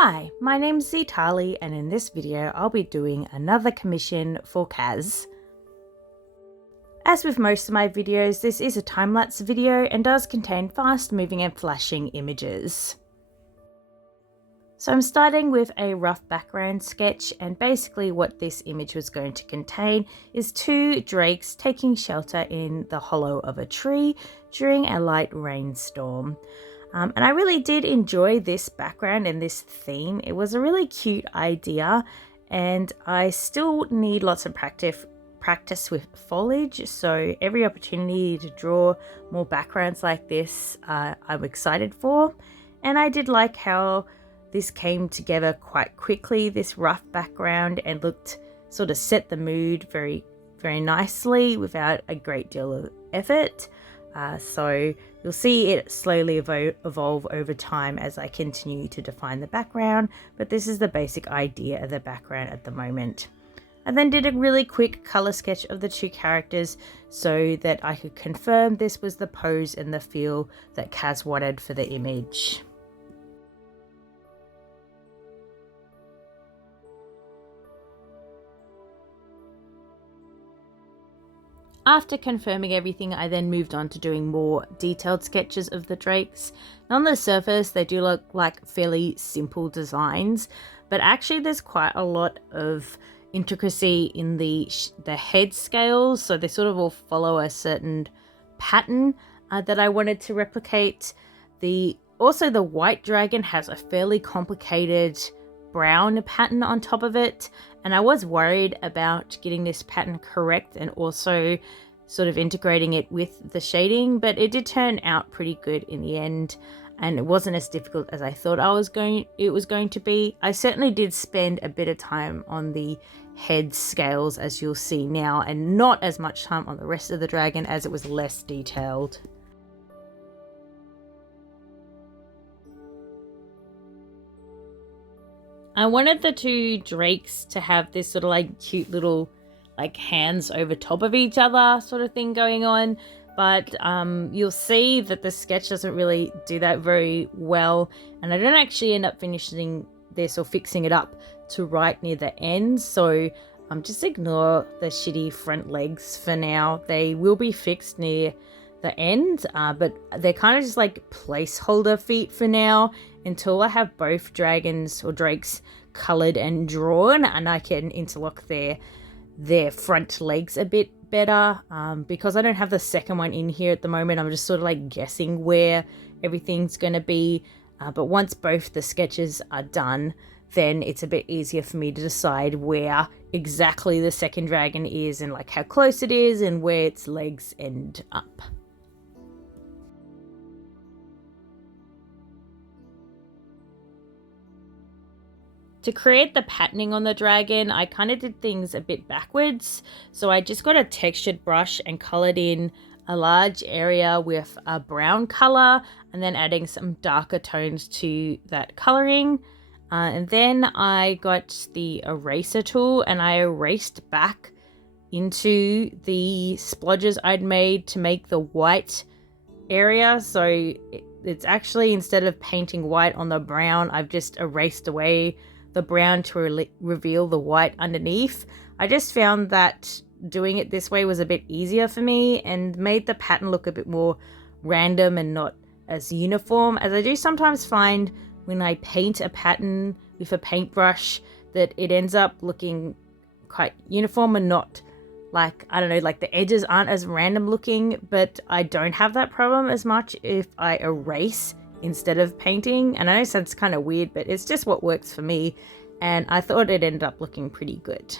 Hi, my name's Zitali, and in this video I'll be doing another commission for Kaz. As with most of my videos, this is a time-lapse video and does contain fast-moving and flashing images. So I'm starting with a rough background sketch, and basically what this image was going to contain is two drakes taking shelter in the hollow of a tree during a light rainstorm. And I really did enjoy this background and this theme. It was a really cute idea, and I still need lots of practice with foliage, so every opportunity to draw more backgrounds like this I'm excited for. And I did like how this came together quite quickly, this rough background, and sort of set the mood very, very nicely without a great deal of effort. So you'll see it slowly evolve over time as I continue to define the background, but this is the basic idea of the background at the moment. I then did a really quick color sketch of the two characters so that I could confirm this was the pose and the feel that Kaz wanted for the image. After confirming everything, I then moved on to doing more detailed sketches of the drakes. Now, on the surface, they do look like fairly simple designs, but actually there's quite a lot of intricacy in the head scales, so they sort of all follow a certain pattern that I wanted to replicate. Also, the white dragon has a fairly complicated brown pattern on top of it, and I was worried about getting this pattern correct and also sort of integrating it with the shading, but it did turn out pretty good in the end, and it wasn't as difficult as I thought it was going to be. I certainly did spend a bit of time on the head scales, as you'll see now, and not as much time on the rest of the dragon as it was less detailed. I wanted the two drakes to have this sort of like cute little like hands over top of each other sort of thing going on, but you'll see that the sketch doesn't really do that very well, and I don't actually end up finishing this or fixing it up to right near the end, so just ignore the shitty front legs for now. They will be fixed near the end, but they're kind of just like placeholder feet for now until I have both dragons or drakes colored and drawn, and I can interlock their front legs a bit better. Because I don't have the second one in here at the moment, I'm just sort of like guessing where everything's going to be, but once both the sketches are done, then it's a bit easier for me to decide where exactly the second dragon is and like how close it is and where its legs end up. To create the patterning on the dragon, I kind of did things a bit backwards. So I just got a textured brush and colored in a large area with a brown color, and then adding some darker tones to that coloring. And then I got the eraser tool and I erased back into the splodges I'd made to make the white area. So it's actually, instead of painting white on the brown, I've just erased away the brown to reveal the white underneath. I just found that doing it this way was a bit easier for me and made the pattern look a bit more random and not as uniform, as I do sometimes find when I paint a pattern with a paintbrush that it ends up looking quite uniform and not like, I don't know, like the edges aren't as random looking. But I don't have that problem as much if I erase instead of painting, and I know it sounds kind of weird, but it's just what works for me, and I thought it ended up looking pretty good.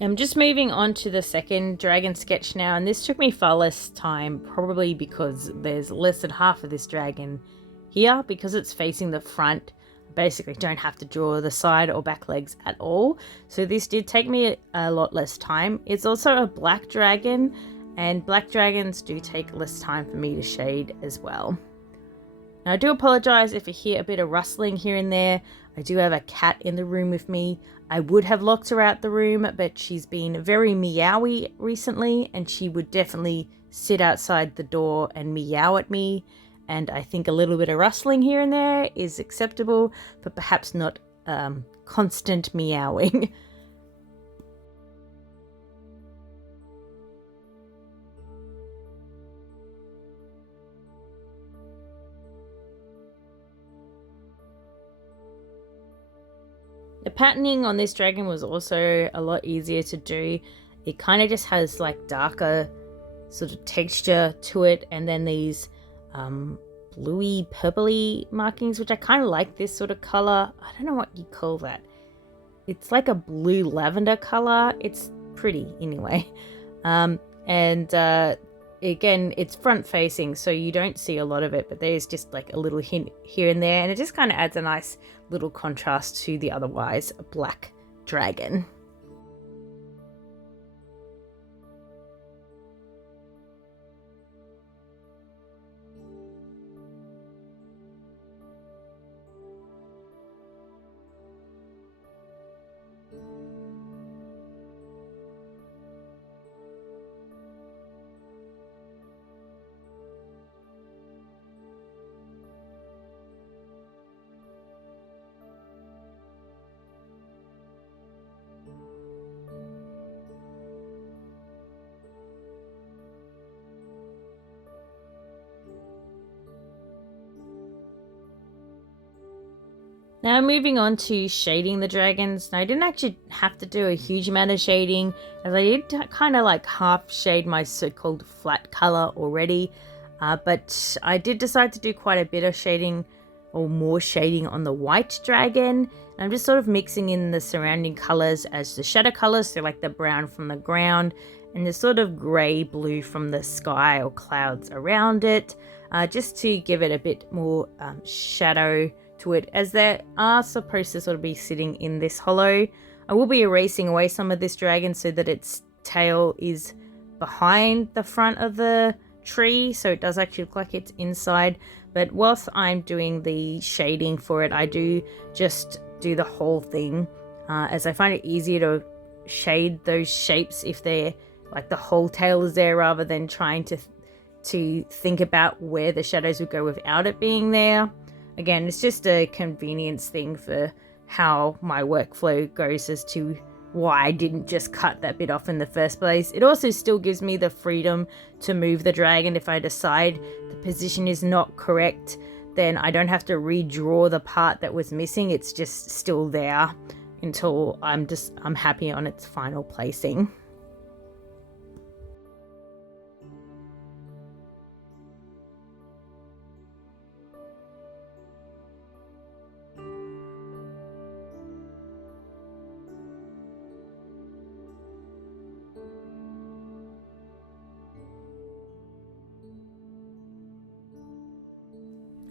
I'm just moving on to the second dragon sketch now, and this took me far less time, probably because there's less than half of this dragon here. Because it's facing the front, I basically don't have to draw the side or back legs at all, so this did take me a lot less time. It's also a black dragon, and black dragons do take less time for me to shade as well. Now, I do apologize if you hear a bit of rustling here and there. I do have a cat in the room with me. I would have locked her out the room, but she's been very meowy recently, and she would definitely sit outside the door and meow at me, and I think a little bit of rustling here and there is acceptable, but perhaps not constant meowing. The patterning on this dragon was also a lot easier to do. It kind of just has like darker sort of texture to it, and then these bluey purpley markings, which I kind of like this sort of color. I don't know what you call that. It's like a blue lavender color. It's pretty anyway. Again, it's front facing, so you don't see a lot of it, but there's just like a little hint here and there, and it just kind of adds a nice little contrast to the otherwise black dragon. Now moving on to shading the dragons. Now I didn't actually have to do a huge amount of shading, as I did kind of like half shade my so-called flat color already, but I did decide to do quite a bit of shading, or more shading, on the white dragon. And I'm just sort of mixing in the surrounding colors as the shadow colors, so like the brown from the ground and the sort of grey blue from the sky or clouds around it, just to give it a bit more shadow to it, as they are supposed to sort of be sitting in this hollow. I will be erasing away some of this dragon so that its tail is behind the front of the tree, so it does actually look like it's inside. But whilst I'm doing the shading for it, I do just do the whole thing, as I find it easier to shade those shapes if they're like the whole tail is there, rather than trying to think about where the shadows would go without it being there. Again, it's just a convenience thing for how my workflow goes as to why I didn't just cut that bit off in the first place. It also still gives me the freedom to move the dragon if I decide the position is not correct. Then I don't have to redraw the part that was missing. It's just still there until I'm happy on its final placing.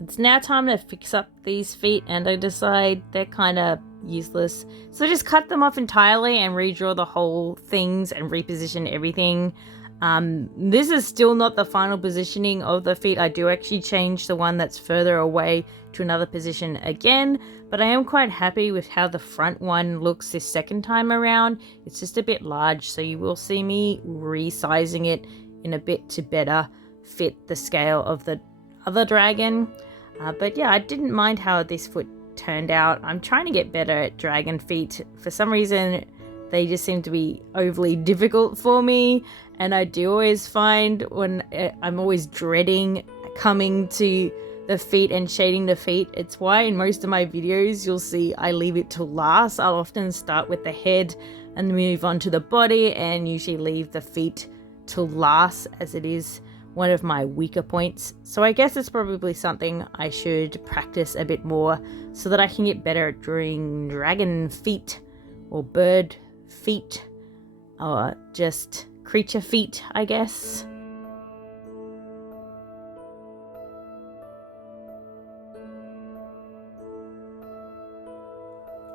It's now time to fix up these feet, and I decide they're kind of useless. So I just cut them off entirely and redraw the whole things and reposition everything. This is still not the final positioning of the feet. I do actually change the one that's further away to another position again, but I am quite happy with how the front one looks this second time around. It's just a bit large, so you will see me resizing it in a bit to better fit the scale of the other dragon. But yeah, I didn't mind how this foot turned out. I'm trying to get better at dragon feet. For some reason, they just seem to be overly difficult for me, and I do always find when I'm always dreading coming to the feet and shading the feet. It's why in most of my videos you'll see I leave it till last. I'll often start with the head and move on to the body, and usually leave the feet till last, as it is one of my weaker points. So I guess it's probably something I should practice a bit more so that I can get better at drawing dragon feet, or bird feet, or just creature feet, I guess.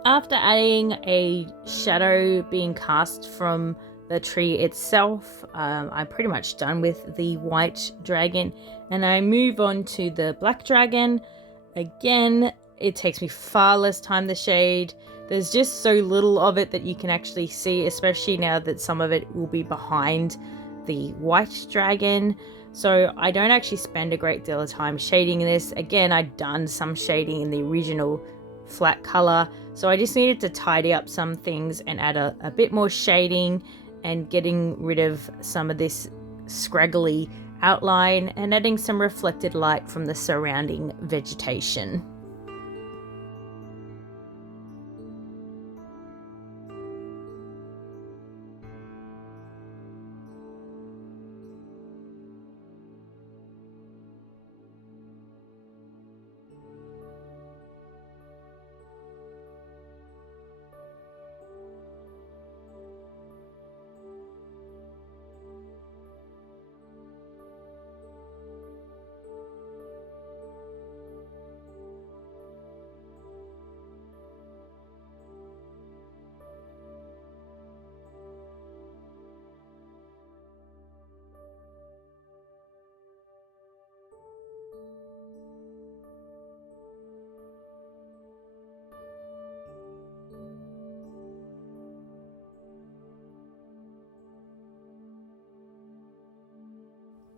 After adding a shadow being cast from the tree itself, I'm pretty much done with the white dragon, and I move on to the black dragon. Again, it takes me far less time to shade. There's just so little of it that you can actually see, especially now that some of it will be behind the white dragon. So I don't actually spend a great deal of time shading this. Again, I'd done some shading in the original flat color, so I just needed to tidy up some things and add a bit more shading and getting rid of some of this scraggly outline and adding some reflected light from the surrounding vegetation.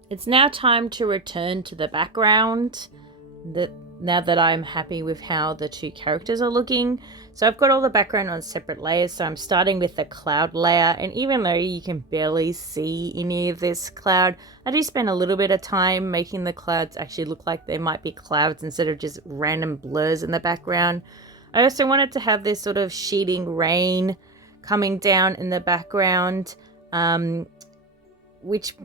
It's now time to return to the background, now that I'm happy with how the two characters are looking. So I've got all the background on separate layers, so I'm starting with the cloud layer, and even though you can barely see any of this cloud, I do spend a little bit of time making the clouds actually look like they might be clouds instead of just random blurs in the background. I also wanted to have this sort of sheeting rain coming down in the background, which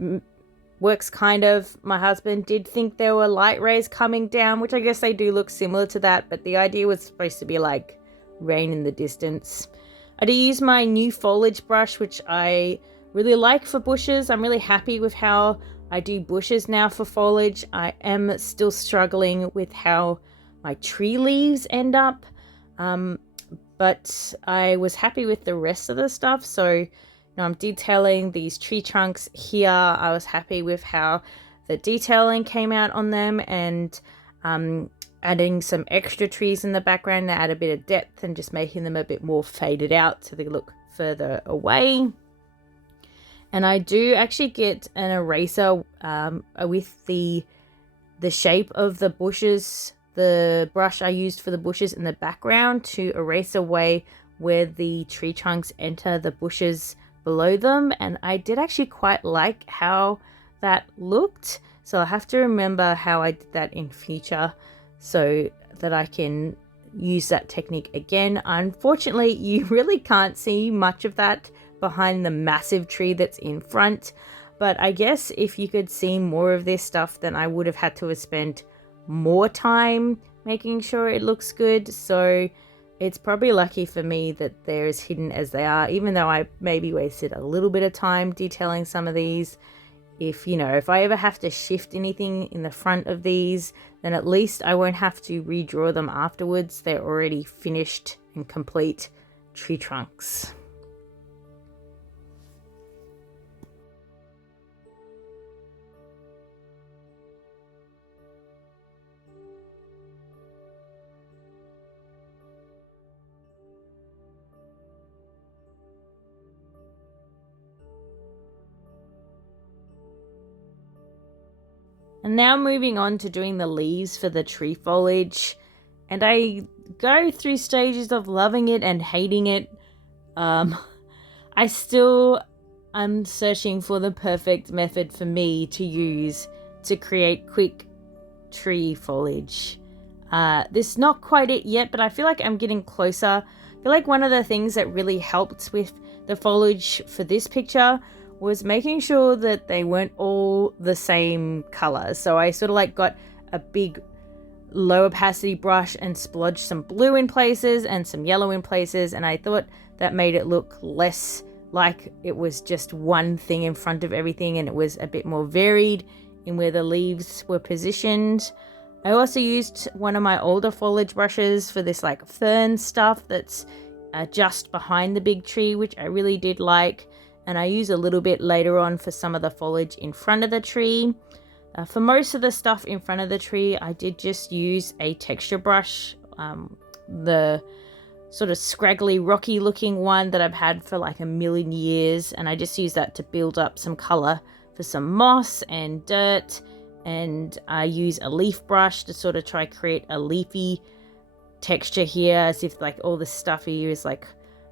works kind of. My husband did think there were light rays coming down, which I guess they do look similar to that, but the idea was supposed to be like rain in the distance. I do use my new foliage brush, which I really like for bushes. I'm really happy with how I do bushes now for foliage. I am still struggling with how my tree leaves end up, but I was happy with the rest of the stuff. So I'm detailing these tree trunks here. I was happy with how the detailing came out on them, and adding some extra trees in the background to add a bit of depth and just making them a bit more faded out so they look further away. And I do actually get an eraser with the shape of the bushes, the brush I used for the bushes in the background, to erase away where the tree trunks enter the bushes below them, and I did actually quite like how that looked, so I have to remember how I did that in future so that I can use that technique again. Unfortunately, you really can't see much of that behind the massive tree that's in front, but I guess if you could see more of this stuff, then I would have had to have spent more time making sure it looks good. So it's probably lucky for me that they're as hidden as they are, even though I maybe wasted a little bit of time detailing some of these. If I ever have to shift anything in the front of these, then at least I won't have to redraw them afterwards. They're already finished and complete tree trunks. And now moving on to doing the leaves for the tree foliage. And I go through stages of loving it and hating it. I still am searching for the perfect method for me to use to create quick tree foliage. This is not quite it yet, but I feel like I'm getting closer. I feel like one of the things that really helped with the foliage for this picture was making sure that they weren't all the same color. So I sort of like got a big low opacity brush and splodged some blue in places and some yellow in places, and I thought that made it look less like it was just one thing in front of everything, and it was a bit more varied in where the leaves were positioned. I also used one of my older foliage brushes for this like fern stuff that's just behind the big tree, which I really did like. And I use a little bit later on for some of the foliage in front of the tree. For most of the stuff in front of the tree, I did just use a texture brush, the sort of scraggly, rocky looking one that I've had for like a million years. And I just used that to build up some color for for some moss and dirt, and I use a leaf brush to sort of try create a leafy texture here, as if like all the stuff here is like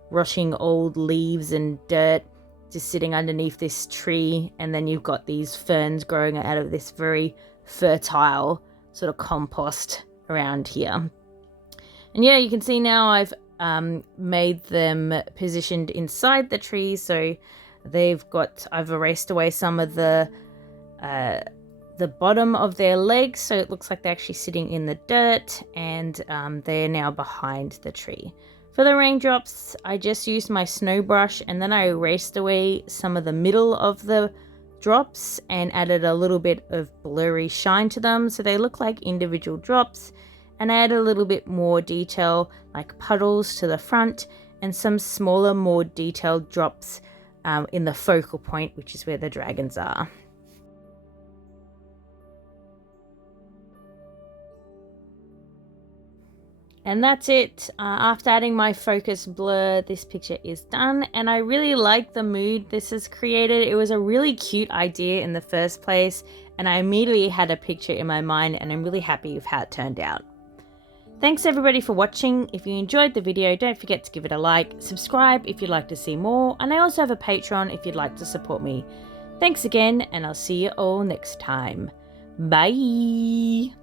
rotting old leaves and dirt just sitting underneath this tree, and then you've got these ferns growing out of this very fertile sort of compost around here. And yeah, you can see now I've made them positioned inside the tree, so I've erased away some of the bottom of their legs, so it looks like they're actually sitting in the dirt, and they're now behind the tree. For the raindrops, I just used my snow brush, and then I erased away some of the middle of the drops and added a little bit of blurry shine to them, so they look like individual drops, and I added a little bit more detail like puddles to the front and some smaller, more detailed drops in the focal point, which is where the dragons are. And that's it. After adding my focus blur, this picture is done, and I really like the mood this has created. It was a really cute idea in the first place, and I immediately had a picture in my mind, and I'm really happy with how it turned out. Thanks everybody for watching. If you enjoyed the video, don't forget to give it a like, subscribe if you'd like to see more, and I also have a Patreon if you'd like to support me. Thanks again, and I'll see you all next time. Bye!